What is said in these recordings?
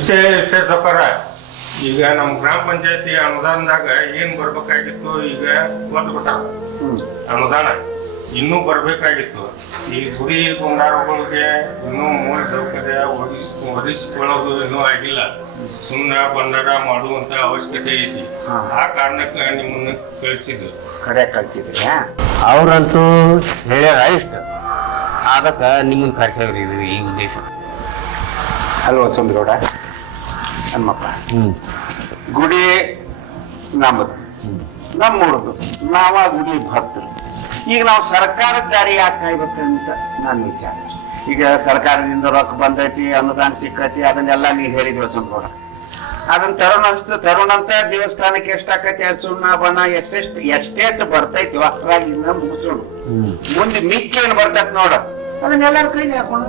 ವಿಷಯ ಎಷ್ಟೇ ಸೌಕರ ಈಗ ನಮ್ಮ ಗ್ರಾಮ ಪಂಚಾಯತಿ ಅನುದಾನದಾಗ ಏನ್ ಬರ್ಬೇಕಾಗಿತ್ತು ಈಗ ಬಂದು ಬಿಟ್ಟಾರ ಅನುದಾನ ಇನ್ನೂ ಬರ್ಬೇಕಾಗಿತ್ತು. ಈ ಗುಡಿ ಗುಂಡಾರಗಳಿಗೆ ಇನ್ನೂ ಮೂಲ ಸೌಕರ್ಯ ಒದಗಿಸಿಕೊಳ್ಳೋದು ಇನ್ನೂ ಆಗಿಲ್ಲ. ಸುಮ್ಮನೆ ಬಂಡಾರ ಮಾಡುವಂತ ಅವಶ್ಯಕತೆ ಐತಿ. ಆ ಕಾರಣಕ್ಕೆ ನಿಮ್ಮನ್ನು ಕಳಿಸಿದ್ರು. ಕರೆ ಕಳ್ಸಿದ್ರಿ ಅವ್ರಂತೂ ಹೇಳ್ಯಾರ ಇಷ್ಟ ಅದಕ್ಕೆ ನಿಮ್ಮನ್ನು ಕರ್ಸವ್ರಿ ಈ ಉದ್ದೇಶ ಅಲ್ವಾ ಸುಂದರಗೌಡ ನಮ್ಮಪ್ಪ. ಗುಡಿ ನಮ್ಮದು ನಮ್ಮೂರದು ನಾವ ಗುಡಿ ಭಕ್ತರು. ಈಗ ನಾವು ಸರ್ಕಾರದ ದಾರಿ ಯಾಕೆ ಕಾಯ್ಬೇಕಂತ ನನ್ನ ವಿಚಾರ. ಈಗ ಸರ್ಕಾರದಿಂದ ರೊಕ್ಕ ಬಂದೈತಿ ಅನುದಾನ ಸಿಕ್ಕೈತಿ ಅದನ್ನೆಲ್ಲ ನೀವು ಹೇಳಿದ್ವಿ ಸುಂದರಗೌಡ. ಅದನ್ನ ತರುಣಂತ ದೇವಸ್ಥಾನಕ್ಕೆ ಎಷ್ಟಾಕೈತಿ ಸುಣ್ಣ ಬಣ್ಣ ಎಷ್ಟೆಷ್ಟು ಬರ್ತೈತಿ ಅಷ್ಟ್ರಾಗಿಂದ ಮುಗಿಸೋಣ. ಮುಂದೆ ಮಿಕ್ಕೇನು ಬರ್ತೈತಿ ನೋಡ ಅದನ್ನೆಲ್ಲರ ಕೈಲಿ ಹಾಕೋಣ.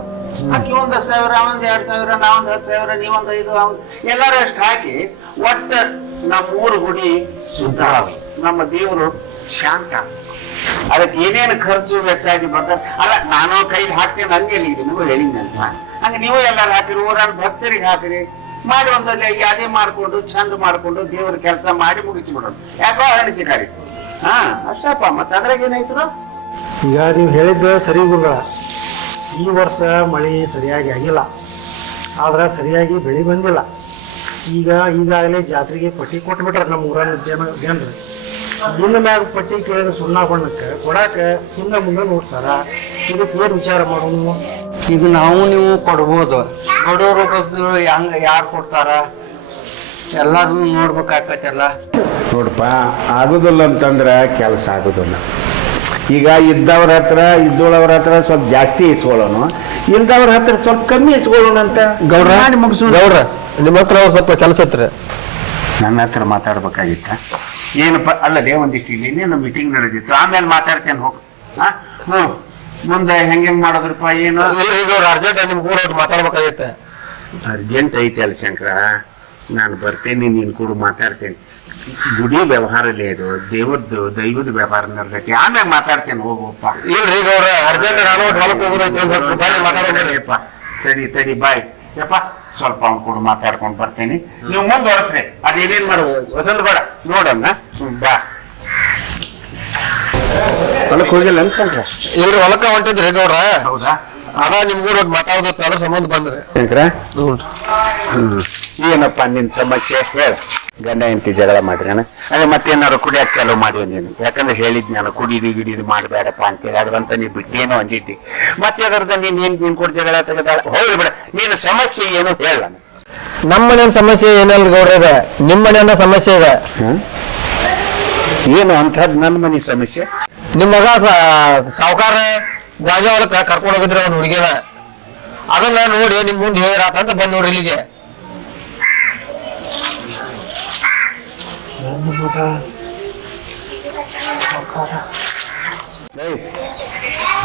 ಆಕಿ 1,000 ಒಂದ್ 2,000 ನಾವೊಂದ್ 10,000 ನೀವೊಂದ್ 5 ಎಲ್ಲಾರು ಅಷ್ಟು ಹಾಕಿ ಒಟ್ಟ ನಮ್ಮ ಊರು ಗುಡಿ ಶುದ್ಧ ನಮ್ಮ ದೇವರು ಶಾಂತ. ಅದಕ್ಕೆ ಏನೇನು ಖರ್ಚು ವೆಚ್ಚ ಆಗಿ ಬರ್ತಾರೆ ಅಲ್ಲ ನಾನು ಕೈಲಿ ಹಾಕ್ತೇನೆ ಹಂಗೆ ನಿಮಗೂ ಹೇಳಿದ್ನಂತ ಹಂಗೆ ನೀವು ಎಲ್ಲಾರು ಹಾಕಿರಿ ಊರನ್ನ ಭಕ್ತರಿಗೆ ಹಾಕಿರಿ ಮಾಡಿ ಒಂದಲ್ಲಿ ಯಾದೇ ಮಾಡ್ಕೊಂಡು ಚಂದ ಮಾಡ್ಕೊಂಡು ದೇವ್ರ ಕೆಲಸ ಮಾಡಿ ಮುಗಿತು ಬಿಡೋದು. ಯಾಕೋ ಅರಣಿಸಿಕಾರಿ ಅಷ್ಟಪ್ಪ ಮತ್ತೆ ಅದ್ರಾಗ ಏನಾಯ್ತು. ಈಗ ನೀವು ಹೇಳಿದ್ದ ಸರಿ ಗುರುಗಳ ಈ ವರ್ಷ ಮಳೆ ಸರಿಯಾಗಿ ಆಗಿಲ್ಲ ಆದ್ರೆ ಸರಿಯಾಗಿ ಬೆಳೆ ಬಂದಿಲ್ಲ. ಈಗಾಗಲೇ ಜಾತ್ರೆಗೆ ಪಟ್ಟಿ ಕೊಟ್ಬಿಟ್ರೆ ನಮ್ಮ ಊರನ್ನ ಜನರು ಇನ್ನು ಮ್ಯಾಗ ಪಟ್ಟಿ ಕೇಳಿದ್ರೆ ಸುಣ್ಣ ಬಣ್ಣಕ್ಕೆ ಕೊಡಾಕ ಹಿಂದೆ ಮುಂದೆ ನೋಡ್ತಾರ. ಇದಕ್ಕೆ ಏನು ವಿಚಾರ ಮಾಡೋನು? ಈಗ ನಾವು ನೀವು ಕೊಡ್ಬೋದು ಕೊಡೋರು ಹೆಂಗ ಯಾರು ಕೊಡ್ತಾರ ಎಲ್ಲಾರು ನೋಡ್ಬೇಕಾಕತ್ತಲ್ಲ. ನೋಡಪ್ಪ ಆಗುದಿಲ್ಲ ಅಂತಂದ್ರೆ ಕೆಲಸ ಆಗುದಿಲ್ಲ. ಈಗ ಇದ್ದವ್ರ ಹತ್ರ ಇದ್ದೋಳವ್ರ ಹತ್ರ ಸ್ವಲ್ಪ ಜಾಸ್ತಿ ಇಸ್ಕೊಳ್ಳೋನು ಇಲ್ದವ್ರ ಹತ್ರ ಸ್ವಲ್ಪ ಕಮ್ಮಿ ಇಸ್ಕೊಳ್ಳೋಣ ಅಂತ ಗೌಡ್ರ ಗೌಡ್ರ ನಿಮ್ಮ ಹತ್ರ ಸ್ವಲ್ಪ ಕೆಲಸ ಐತ್ರಿ. ನನ್ನ ಹತ್ರ ಮಾತಾಡ್ಬೇಕಾಗಿತ್ತ ಏನಪ್ಪ ಅಲ್ಲದೆ ಒಂದಿಷ್ಟು ಇಲ್ಲಿ ಮೀಟಿಂಗ್ ನಡೆದಿತ್ತು ಆಮೇಲೆ ಮಾತಾಡ್ತೇನೆ ಹೋಗಿ. ಮುಂದೆ ಹೆಂಗ್ ಮಾಡೋದ್ರಪ್ಪ ಏನು ಅರ್ಜೆಂಟ್ ನಿಮ್ ಕೂಡ ಮಾತಾಡ್ಬೇಕಾಗಿತ್ತ. ಅರ್ಜೆಂಟ್ ಐತೆ ಅಲ್ಲ ಶಂಕರ ನಾನು ಬರ್ತೇನೆ ನೀನು ಕೂಡ ಮಾತಾಡ್ತೇನೆ. ಗುಡಿ ವ್ಯವಹಾರಲ್ಲೇ ಇದು ದೈವದ ವ್ಯವಹಾರ ನಡೆದೈತಿ ಆಮೇಲೆ ಮಾತಾಡ್ತೇನೆ ಹೋಗಪ್ಪ. ಇಲ್ರಿ ಗೌಡ್ರ ಅರ್ಜೆಂಟ್ ನಾನು ಹೊಲಕ್ಕೆ ಹೋಗೋದೈತಿ ತಡಿ ಬಾಯ್ ಯಪ್ಪ ಸ್ವಲ್ಪ ಅವ್ನು ಕೂಡ ಮಾತಾಡ್ಕೊಂಡು ಬರ್ತೇನೆ ನೀವು ಮುಂದುವರೆಸ್ರಿ ಅದೇನೇನ್ ಮಾಡೋದು ವಸಂತ ಬೇಡ ನೋಡೋಣ ಬಾ. ಹೊಲಕ್ಕೆ ಹೋಗಿಲ್ಲ ಅನ್ಸಂಕ್ರ ಇಲ್ರಿ ಹೊಲಕ್ಕ ಹೊಂಟಿದ್ರಿ ಗೌಡ್ರ. ಹೌದಾ ಅದ ನಿಮ್ ಕೂಡ ಮಾತಾಡೋದತ್ತ ಅದ್ರ ಸಂಬಂಧ ಬಂದ್ರಿ ಶಂಕರ ಏನಪ್ಪ ನಿನ್ ಸಮಸ್ಯೆ ಹೇಳ. ಗಂಡ ಹೆಂಡತಿ ಜಗಳ ಮಾಡ್ರಿ ಅದೇ ಮತ್ತೇನಾರು ಕುಡಿಯಾಕ ಚಾಲೂ ಮಾಡಿ ನೀನು ಯಾಕಂದ್ರೆ ಹೇಳಿದ್ ನಾನು ಕುಡಿದು ಮಾಡಬೇಡಪ್ಪ ಅಂತೇಳಿ ಅದ್ರಂತ ನೀವು ಬಿಟ್ಟೇನೋ ಅಂದಿದ್ದಿ ಮತ್ತೆ ಅದರದ ನೀನ್ ಕೂಡ ಜಗಳ ತೆಗೆದ ಹೋಗ್ಲಿ ಬಿಡ. ನೀನು ಸಮಸ್ಯೆ ಏನು ಹೇಳ. ನಮ್ಮ ಮನೆಯ ಸಮಸ್ಯೆ ಏನಲ್ಲ ಗೌಡ್ರ ಇದೆ ನಿಮ್ಮ ಮನೆಯ ಸಮಸ್ಯೆ ಇದೆ. ಏನು ಅಂಥದ್ದು ನನ್ನ ಮನೆ ಸಮಸ್ಯೆ? ನಿಮ್ಮ ಮಗ ಸಾವುಕಾರ ಗಾಜಾ ಹೊಲಕ್ಕ ಕರ್ಕೊಂಡು ಹೋಗಿದ್ರೆ ಒಂದು ಹುಡುಗಿನ ಅದನ್ನ ನೋಡಿ ನಿಮ್ ಮುಂದೆ ಹೇರಾತ ಅಂತ ಬಂದ್ ನೋಡ್ರಿ ಇಲ್ಲಿಗೆ.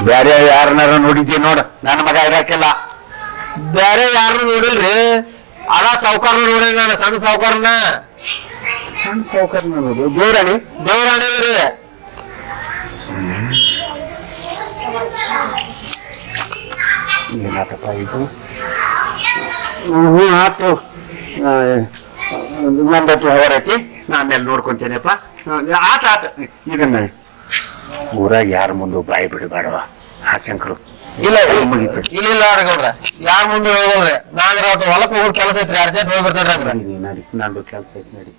ಬ್ಯಾರೆ ಯಾರನ್ನಾರ ನೋಡಿದ್ದಿ ನೋಡ ನನ್ನ ಮಗ ಇರಾಕಿಲ್ಲ. ಬೇರೆ ಯಾರು ನೋಡಿಲ್ರಿ ಅದ ಸಾವುಕಾರನ ನೋಡಿ ನಾನು ಸಣ್ಣ ಸಾವುಕಾರನ ನೋಡಿ ದೇವರಾಣಿ ರೀ. ಏನಾತಪ್ಪ ಇದು ಆತು ನಂದತ್ತು ಹೊರೈತಿ ನಾನೆಲ್ಲ ನೋಡ್ಕೊಂತೇನೆಪ್ಪ. ಆತ ಇದನ್ನ ಊರಾಗ ಯಾರ ಮುಂದೆ ಬಾಯಿ ಬಿಡಬೇಡವ ಶಂಕರು. ಇಲ್ಲ ಇಲ್ಲ ಗೌಡ್ರ ಯಾರ ಮುಂದೆ ಹೋಗೋದ್ರಿ ನಾನ್ ಹೊಲಕ್ಕೆ ಹೋಗೋದ್ ಕೆಲಸ ಐತ್ರಿ ಅರ್ಜೆಂಟ್ ಹೋಗಿ ಬರ್ತಾರ. ನಡಿ ನಂದು ಕೆಲಸ ಐತಿ ನಡಿ.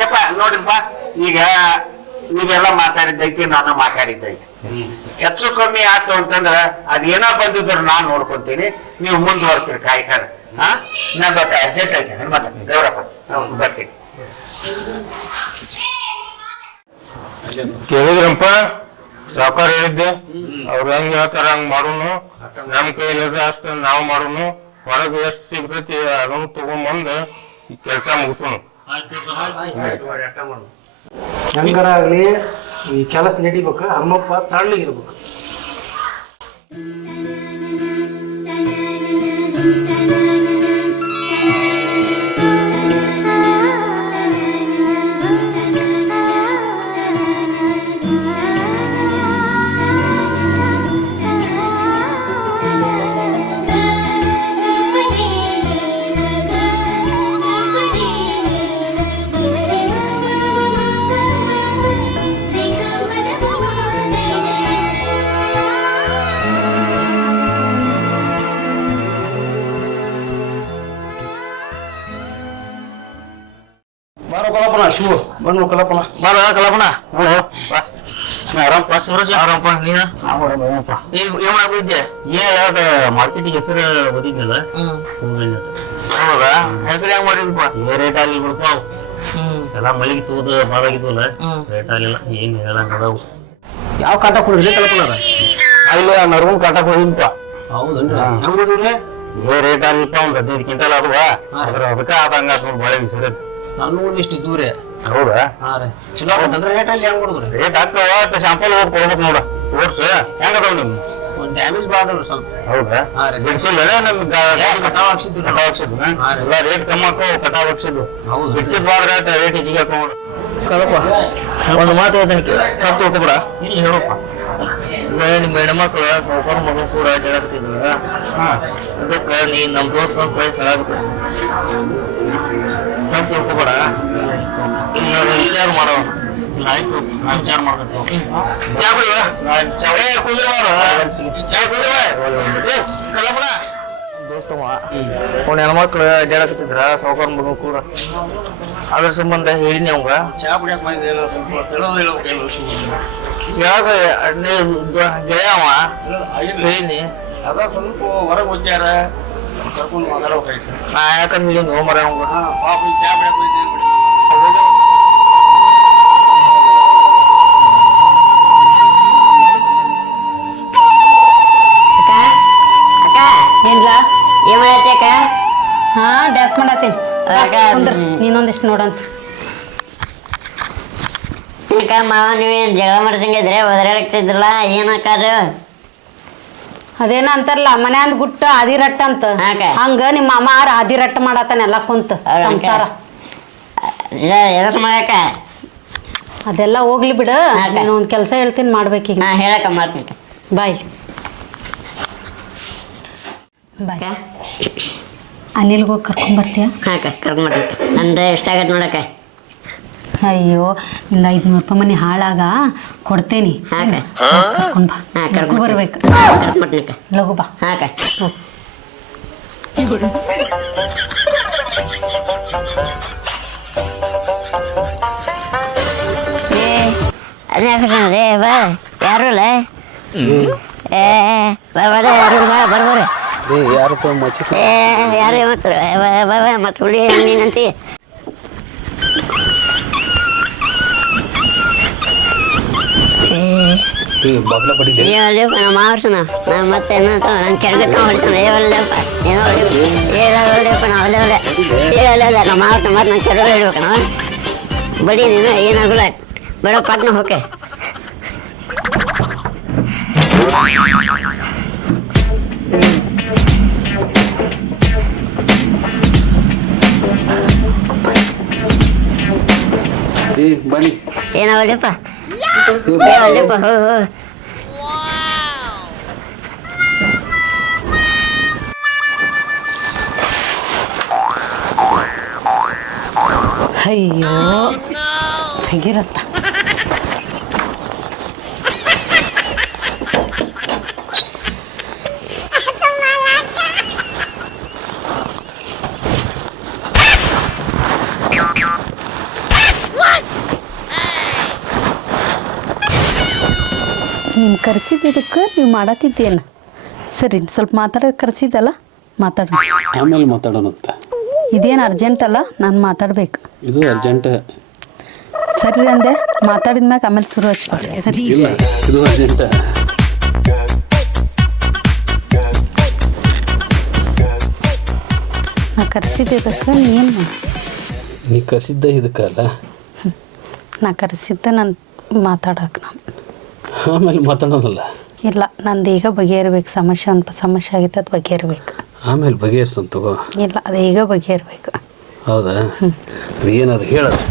ಯಪ್ಪ ನೋಡ್ರಿಪ್ಪ ಈಗ ನೀವೆಲ್ಲ ಮಾತಾಡಿದ್ದೈತಿ ನಾನು ಮಾತಾಡಿದ್ದೈತಿ ಹೆಚ್ಚು ಕಮ್ಮಿ ಆಯ್ತು ಅಂತಂದ್ರ ಅದೇನೋ ಬಂದಿದ್ರು ನಾನ್ ನೋಡ್ಕೊಂತೀನಿ ನೀವು ಮುಂದುವರ್ಸ್ತೀರಿ ಕಾಯ್ಕಾರ. ನಂದು ಅರ್ಜೆಂಟ್ ಐತೆ ಮತ್ತೆ ದೇವ್ರಪ್ಪ ಬರ್ತೀನಿ. ಕೇಳಿದ್ರಪ್ಪ ಸಾವುಕಾರ ಹೇಳಿದ್ದೆ ಅವ್ರು ಹೆಂಗ್ ಹೇಳ್ತಾರ ಹಂಗ್ ಮಾಡೋನು. ನಮ್ ಕೈಲಿ ಅಷ್ಟ ನಾವ್ ಮಾಡೋನು. ಹೊರಗೆ ಎಷ್ಟು ಸಿಗ್ತೈತಿ ಅದನ್ನು ತಗೊಂಬಂದ್ ಕೆಲಸ ಮುಗಿಸೋನು. ಹೆಂಗಾರ ಆಗಲಿ ಈ ಕೆಲಸ ನಡಿಬೇಕು, ಹನುಮಪ್ಪ ತಳ್ಳಗಿರ್ಬೇಕು. ಬಾರೋ ಕಲಪನ ಶಿವು, ಬಣ್ಣು ಕಲಪನ. ಬಾರ ಕಲಪನ. ಆರಾಮಪ್ಪ ಶಿವರಾಜ್? ಆರಾಮಪ್ಪ. ನೀನು? ಏನ್ ಮಾಡ್ಬಿದ್ದೆ? ಏನ್ ಮಾರ್ಕೆಟಿಗೆ ಹೆಸರು ಓದಿದ್ನಲ್ಲ. ಹೌದಾ? ಹೆಸರು ಹೆಂಗ್ ಮಾಡಿದ್ಪ? ರೇಟ್ ಆಗಿಲ್ಲ ಬಿಡಪ್ಪ. ಎಲ್ಲ ಮಳಿಗೆ ತೂದು ಭಾಳ ಆಗಿದ್ವಲ್ಲ, ರೇಟ್ ಆಗಿಲ್ಲ. ಏನ್ ಹೇಳಂಗ ಅದಾವು. ಯಾವ ಕಾಟ ಕೊಡಿದ್ರಿ ಕಲಪನ? ಅಲ್ಲಿ ನರ್ಗುನ್ ಕಾಟಕ್ ಹೋಗಿನ್ಪ. ಹೌದನ್ರಿ? ಹೆಂಗ್ ಹೋಗಿವ್ರಿ? ರೇಟ್ ಆಗಿಲ್ಪ, ಒಂದ್ 15 ಕ್ವಿಂಟಲ್ ಆದ್ವ. ಅದಕ್ಕ ಆದಂಗ ಭಾಳ ಹೆಸರು. ನಾನು ಒಂದಿಷ್ಟು ಇದ್ದೂರಿ. ಹೌದಾ? ಹಾ ರೀ. ಚಲೋ ಆಗತ್ತಂದ್ರೆ ರೇಟ್ ಅಲ್ಲಿ ಹೆಂಗ್ ಕೊಡುದ್ರಿ? ರೇಟ್ ಹಾಕವ ಶಾಂಪಲ್ ಹೋಗಿ ಕೊಡ್ಬೇಕು ನೋಡ. ಓಡ್ಸ ಹೆಂಗದಾವ್ ನಿಮ್? ಒಂದು ಡ್ಯಾಮೇಜ್ ಬಾಳ್ರಿ ಸ್ವಲ್ಪ. ಹೌದಾ? ಹಾ ರೀ. ಬಿಡ್ಸಿಲ್ಲ ನಮ್ಗೆ ಕಟಾವ್ ಹಾಕ್ಸಿದ್ರಿ. ಕಟಾವ್ ಹಾಕ್ಸಿದ್ವು. ಎಲ್ಲ ರೇಟ್ ಕಮ್ಮಿ ಹಾಕೋ ಕಟಾವ್ ಹಾಕ್ಸಿದ್ವು. ಹೌದು. ಬಿಡ್ಸಿದ್ ಬಾದ್ರೆ ರೇಟ್ ಹೆಚ್ಚಿಗೆ ಹಾಕೋಣ. ಕಲಪ ಒಂದು ಮಾತು ಹೇಳ್ತಾನೆ, ಸ್ವಲ್ಪ ತಿಳ್ಕೊಬೇಡ. ಇಲ್ಲಿ ಹೇಳಪ್ಪ. ಈಗ ನಿಮ್ಮ ಹೆಣ್ಮಕ್ಳು ಸಾವುಕಾರ ಮಗು ಕೂಡ ಹೇಳಕತ್ತಿದ್ರು. ಅದಕ್ಕೆ ನೀ ನಮ್ಮ ದೋಸ್ತ ಅಂತ ಹೇಳಕತ್ತ. ಸ್ವಲ್ಪ ತಿಳ್ಕೊಬೇಡ. ವಿಚಾರ ಮಾಡೋ. ಆಯ್ತು, ನಾ ವಿಚಾರ ಮಾಡ್ಬೇಕು. ಚಾ ಕುಡಿವ? ಕುಂದ್ರ ಮಾಡು. ಚಾ ಕುಡಿವ? ಕಲಪಡ ದೋಸ್ತವ ಅವ್ನ ಹೆಣ್ಮಕ್ಳು ಅಡ್ಡಾಡಕತ್ತಿದ್ರ ಸಾವುಕಾರ ಮಗು ಕೂಡ. ಅದ್ರ ಸಂಬಂಧ ಹೇಳಿನಿ ಅವಂಗ. ಚಾ ಕುಡಿಯಕ್ ಬಂದಿದ್ದೇನೆ, ಸ್ವಲ್ಪ ಹೇಳ್ಬೇಕೇನು ಶಿವು? ಯಾವಾಗ ಗೆಳೆಯವ ಹೇಳಿನಿ. ಅದ ಸ್ವಲ್ಪ ಹೊರಗೆ ಹೋಗ್ಯಾರ, ಕರ್ಕೊಂಡು ಮಾತಾಡ್ಬೇಕಾಯ್ತು. ನಾ ಯಾಕಂದ್ರೆ ಹೇಳಿನಿ ಹೋಮರ ಅವಂಗ. ಪಾಪ ಚಾ ಕುಡಿಯಕ್ ಬಂದಿದ್ದೇನೆ. ಏನ್ಲ ಏನ್ ಮಾಡತ್ತೆ ಅಕ್ಕ? ಹಾ ಡ್ಯಾನ್ಸ್ ಮಾಡತ್ತೀನಿ. ನೀನೊಂದಿಷ್ಟು ನೋಡಂತ. ಅಕ್ಕ ಮಾವ ನೀವೇನು ಜಗಳ ಮಾಡ್ದಂಗಿದ್ರೆ ಒದರಾಡ್ತಿದ್ರಲ್ಲ ಏನಕ್ಕಾದ್ರು? ಅದೇನ ಅಂತಾರಲ್ಲ ಮನ್ಯಾಂದ್ ಗುಟ್ಟ ಆದಿರಟ್ಟ ಅಂತ, ಹಂಗ ನಿಮ್ಮ ಮಾಮ ಆದಿರಟ್ಟ ಮಾಡತ್ತಾನ ಎಲ್ಲ ಕುಂತ ಸಂಸಾರ. ಎದಸ್ ಮಾಡಕ್ಕ? ಅದೆಲ್ಲ ಹೋಗ್ಲಿ ಬಿಡು. ನಾನು ಒಂದ್ ಕೆಲಸ ಹೇಳ್ತೀನಿ ಮಾಡ್ಬೇಕೀಗ. ನಾ ಹೇಳಕ್ಕ ಮಾಡ್ತೀನಿ. ಬಾಯ್ ಬಾಯ್. ಅನಿಲ್ಗೆ ಹೋಗಿ ಕರ್ಕೊಂಬರ್ತೀಯ? ಹಾಂ ಅಕ್ಕ ಕರ್ಕೊಂಡ್ಬರ್ತೀನಿ. ನಂದು ಎಷ್ಟಾಗತ್ತೆ ನೋಡಕ್ಕ? ಅಯ್ಯೋ ಇಂದ 500 ರೂಪಾಯಿ ಮನೆ ಹಾಳಾಗ ಕೊಡ್ತೇನಿ. ಕರ್ಕೊಂಡ್ ಬಾ. ಲಘು ಬರ್ಬೇಕು. ಕರ್ಕೊಂಡ್ಬರ್ತೀನಿ ಅಕ್ಕ. ಲಘು ಬಾ. ಹಾಂ ಅಕ್ಕ. ಅದೇ ಬಾ ಯಾರು ಇಲ್ಲ? ಏ ಬರ ಯಾರು ಬಾ ಬರ್ಬರ್ರಿ. ಯಾರು ಯಾರು ಮಾಡ್ತಾರೆ ಮತ್ತೆ ಹುಳಿ ನೀನಂತಿ. ನಮ್ಮ ಮಾವರ್ಸನ ನಾನು ಮತ್ತೆ ನಾನು ಕೆಳಗತ್ತ ಹೊಡಿತಾನೆ. ಏನೋ ಹೊಡಿಯಪ್ಪ ನಾವು ಒಳ್ಳೆ ನಮ್ಮ ಮಾವರ್ಸ ಮತ್ತೆ ನಾನು ಕೆಳಗೆ ಹೇಳ್ಬೇಕು. ನಾವು ಬಡಿ ನೀನು ಏನಾಗಲ್ಲ ಬೇಡ ಪಟ್ನ ಹೋಕೆ. ಬನ್ನಿ. ಏನ ಹೊಡಿಯಪ್ಪ ಹೊಡಿಯಪ್ಪ. ಹೋ ಅಯ್ಯೋ ತೆಗಿರತ್ತ. ನೀನು ಕರೆಸಿದ್ದಕ್ಕೆ ನೀವು ಮಾಡತ್ತಿದ್ದೇನು? ಸರಿ ಸ್ವಲ್ಪ ಮಾತಾಡೋಕೆ ಕರೆಸಿದ್ದಲ್ಲ, ಮಾತಾಡ. ಆಮೇಲೆ ಮಾತಾಡೋಣಂತ. ಇದೇನು ಅರ್ಜೆಂಟ್ ಅಲ್ಲ, ನಾನು ಮಾತಾಡ್ಬೇಕು. ಇದು ಅರ್ಜೆಂಟ್. ಸರಿ ಅಂದೆ, ಮಾತಾಡಿದ ಮ್ಯಾಗ ಆಮೇಲೆ ಶುರು ಹಚ್ಕೊಳ್ರಿ. ಸರಿ ಇಲ್ಲ, ಇದು ಅರ್ಜೆಂಟ್. ನಾ ಕರೆಸಿದ್ದಕ್ಕೆ ನೀನು ನೀ ಕರೆಸಿದ್ದ ಇದಕ್ಕಲ್ಲ. ನಾ ಕರೆಸಿದ್ದೆ ನಾನು ಮಾತಾಡಕ್ಕೆ ನಾನು ಆಮೇಲೆ ಮಾತಾಡೋಣಲ್ಲ. ಇಲ್ಲ ನಂದು ಈಗ ಬಗೆಹರ್ಬೇಕು ಸಮಸ್ಯೆ ಒಂದು ಸಮಸ್ಯೆ ಆಗಿತ್ತು ಅದು ಬಗೆಹರ್ಬೇಕು. ಆಮೇಲೆ ಬಗೆಹರಿಸೋಣ ತಗೋ. ಇಲ್ಲ ಅದು ಈಗ ಬಗೆಹರ್ಬೇಕು. ಹೌದಾ? ಅದು ಏನದು ಹೇಳೋದು.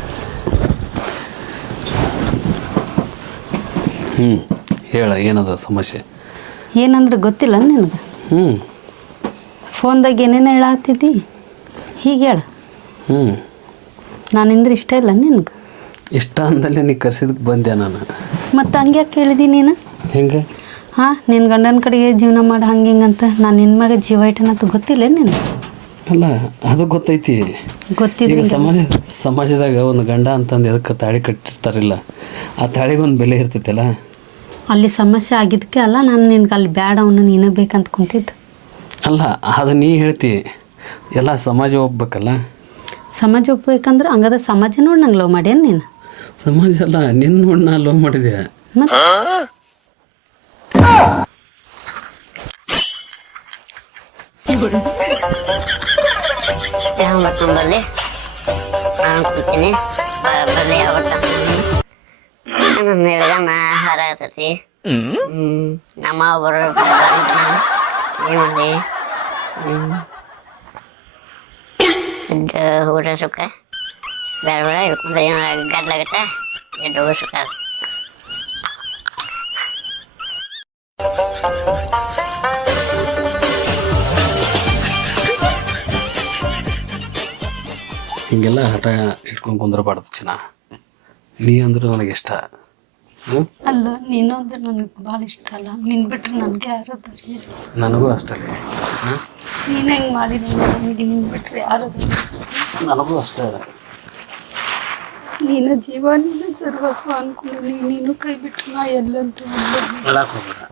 ಹೇಳ ಏನದ ಸಮಸ್ಯೆ. ಏನಂದ್ರೆ ಗೊತ್ತಿಲ್ಲ ನಿನಗೆ. ಫೋನ್ದಾಗ ಏನೇನು ಹೇಳತ್ತಿದ್ದಿ ಹೀಗೆ ಹೇಳ. ನಾನಿಂದ್ರೆ ಇಷ್ಟ ಇಲ್ಲ ನಿನಗೆ. ಇಷ್ಟ ಅಂದಲ್ಲೇ ನೀ ಕರ್ಸಿದಕ್ಕೆ ಬಂದೆ ನಾನು. ಮತ್ತು ಹಂಗೆ ಯಾಕೆ ಹೇಳಿದಿ ನೀನು? ಹೆಂಗೆ? ಹಾಂ ನಿನ್ನ ಗಂಡನ ಕಡೆಗೆ ಜೀವನ ಮಾಡಿ ಹಂಗೆ ಹಿಂಗಂತ ನಾನು ನಿನ್ನ ಮ್ಯಾಗ ಜೀವ ಇಟ್ಟನಂತ ಗೊತ್ತಿಲ್ಲ ನೀನು? ಅಲ್ಲ ಅದು ಗೊತ್ತೈತಿ. ಗೊತ್ತಿಲ್ಲ. ಈಗ ಸಮಾಜದಾಗ ಒಂದು ಗಂಡ ಅಂತಂದು ಎದಕ್ಕೆ ತಾಳಿ ಕಟ್ಟಿರ್ತಾರಿಲ್ಲ, ಆ ತಾಳಿಗೆ ಒಂದು ಬೆಲೆ ಇರ್ತೈತಲ್ಲ. ಅಲ್ಲಿ ಸಮಸ್ಯೆ ಆಗಿದ್ದಕ್ಕೆ ಅಲ್ಲ ನಾನು ನಿನ್ಗೆ ಅಲ್ಲಿ ಬ್ಯಾಡ ಅವನು ನೀನು ಬೇಕಂತ ಕುಂತಿದ್ದು. ಅಲ್ಲ ಅದು ನೀ ಹೇಳ್ತಿ, ಎಲ್ಲ ಸಮಾಜ ಒಪ್ಬೇಕಲ್ಲ. ಸಮಾಜ ಒಪ್ಬೇಕಂದ್ರೆ ಹಂಗದ ಸಮಾಜ ನೋಡಿ ನಂಗೆ ಲವ್ ಮಾಡ್ಯಾನ ನೀನು? ಸಮಾಜ ಅಲ್ಲ, ನಿನ್ನ ನೋಡಿ ನಾ ಲವ್ ಮಾಡಿದೆ. ಮತ್ತು ಯಾವ ಬರ್ಕೊಂಬಲ್ಲಿ ನಾನು ಕೂತೀನಿ ಬರ್ಲಿ ಯಾವತ್ತ ಮೇಲ್ಗಮ್ಮ ಹಾರ ಆಗ್ತೈತಿ. ನಮ್ಮ ಬರೋ ಏನಲ್ಲಿ ಊಟ ಸುಖ ಬೇರೆ ಬೇಡ ಇಳ್ಕೊಂಡ್ರೆ ಏನೋ ಗಡ್ಲಾಗತ್ತೆ ಎದ್ದು ಹೋಗೋ ಸುಖ. ಹಿಂಗೆಲ್ಲ ಹಠ ಇಟ್ಕೊಂಡು ಕುಂದ್ರಬಾರ್ದು ಚಿನ್ನ. ನೀ ಅಂದ್ರೆ ನನಗೆ ಇಷ್ಟ. ಅಲ್ಲ ನೀನು ಅಂದ್ರೆ ನನಗೆ ಭಾಳ ಇಷ್ಟ ಅಲ್ಲ. ನಿನ್ನ ಬಿಟ್ಟರೆ ನನಗೆ ಯಾರದು? ನನಗೂ ಅಷ್ಟೇ. ನೀನು ಹೆಂಗೆ ಮಾಡಿದ್ದೀನಿ ನಮಗೆ ನಿನ್ನ ಬಿಟ್ಟರೆ ಯಾರದು? ನನಗೂ ಅಷ್ಟೇ. ನೀನು ಜೀವ ನೀನು ಸರ್ವಸ್ವ ಅನ್ಕೊಂಡು ನೀನು ಕೈ ಬಿಟ್ಟು ನಾ ಎಲ್ಲಂತೂ ಹೇಳಕ್ಕೆ ಹೋಗ್ಬೇಡ.